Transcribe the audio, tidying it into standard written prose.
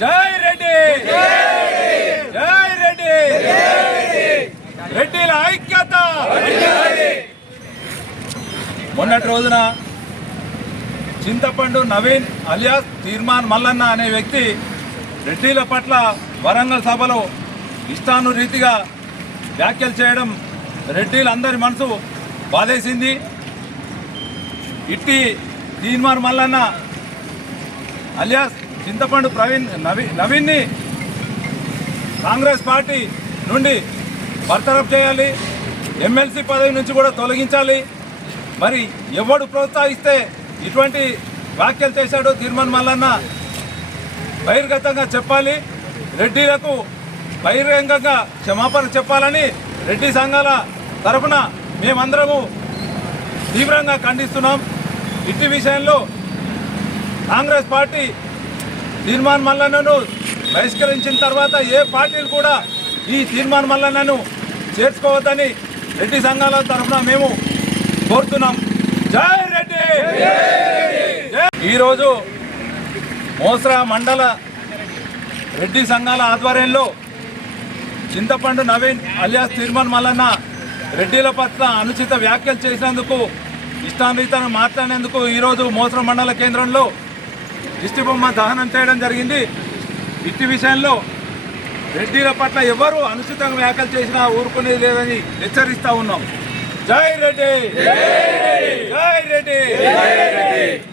జై రెడ్డి, జై రెడ్డి, రెడ్డిల ఐక్యత. మొన్నటి రోజున చింతపండు నవీన్ అలియాస్ తీర్మాన్ మల్లన్న అనే వ్యక్తి రెడ్డిల పట్ల వరంగల్ సభలో ఇష్టానురీతిగా వ్యాఖ్యలు చేయడం రెడ్డిలందరి మనసు బాధేసింది. ఇట్టి తీర్మాన్ మల్లన్న అలియాస్ చింతపండు నవీన్ని కాంగ్రెస్ పార్టీ నుండి బర్తరఫ్ చేయాలి, ఎమ్మెల్సీ పదవి నుంచి కూడా తొలగించాలి. మరి ఎవడు ప్రోత్సహిస్తే ఇటువంటి వ్యాఖ్యలు చేశాడో తీర్మాన్ మల్లన్న బహిర్గతంగా చెప్పాలి. రెడ్డిలకు బహిరంగంగా క్షమాపణ చెప్పాలని రెడ్డి సంఘాల తరఫున మేమందరము తీవ్రంగా ఖండిస్తున్నాం. ఇట్టి విషయంలో కాంగ్రెస్ పార్టీ తీర్మాన్ మల్లన్నను బహిష్కరించిన తర్వాత ఏ పార్టీలు కూడా ఈ తీర్మాన్ మల్లన్నను చేర్చుకోవద్దని రెడ్డి సంఘాల తరఫున మేము కోరుతున్నాం. జై రెడ్డి. ఈరోజు మోస్రా మండల రెడ్డి సంఘాల ఆధ్వర్యంలో చింతపండు నవీన్ అలియాస్ తీర్మాన్ మల్లన్న రెడ్డిల పట్ల అనుచిత వ్యాఖ్యలు చేసినందుకు, ఇష్టానురీతంగా మాట్లాడినందుకు ఈరోజు మోస్రా మండల కేంద్రంలో దిష్టిబొమ్మ దహనం చేయడం జరిగింది. ఇట్టి విషయంలో రెడ్డిల పట్ల ఎవరు అనుచితంగా వ్యాఖ్యలు చేసినా ఊరుకునేది లేదని హెచ్చరిస్తా ఉన్నాం. జై రెడ్డి, జై రెడ్డి.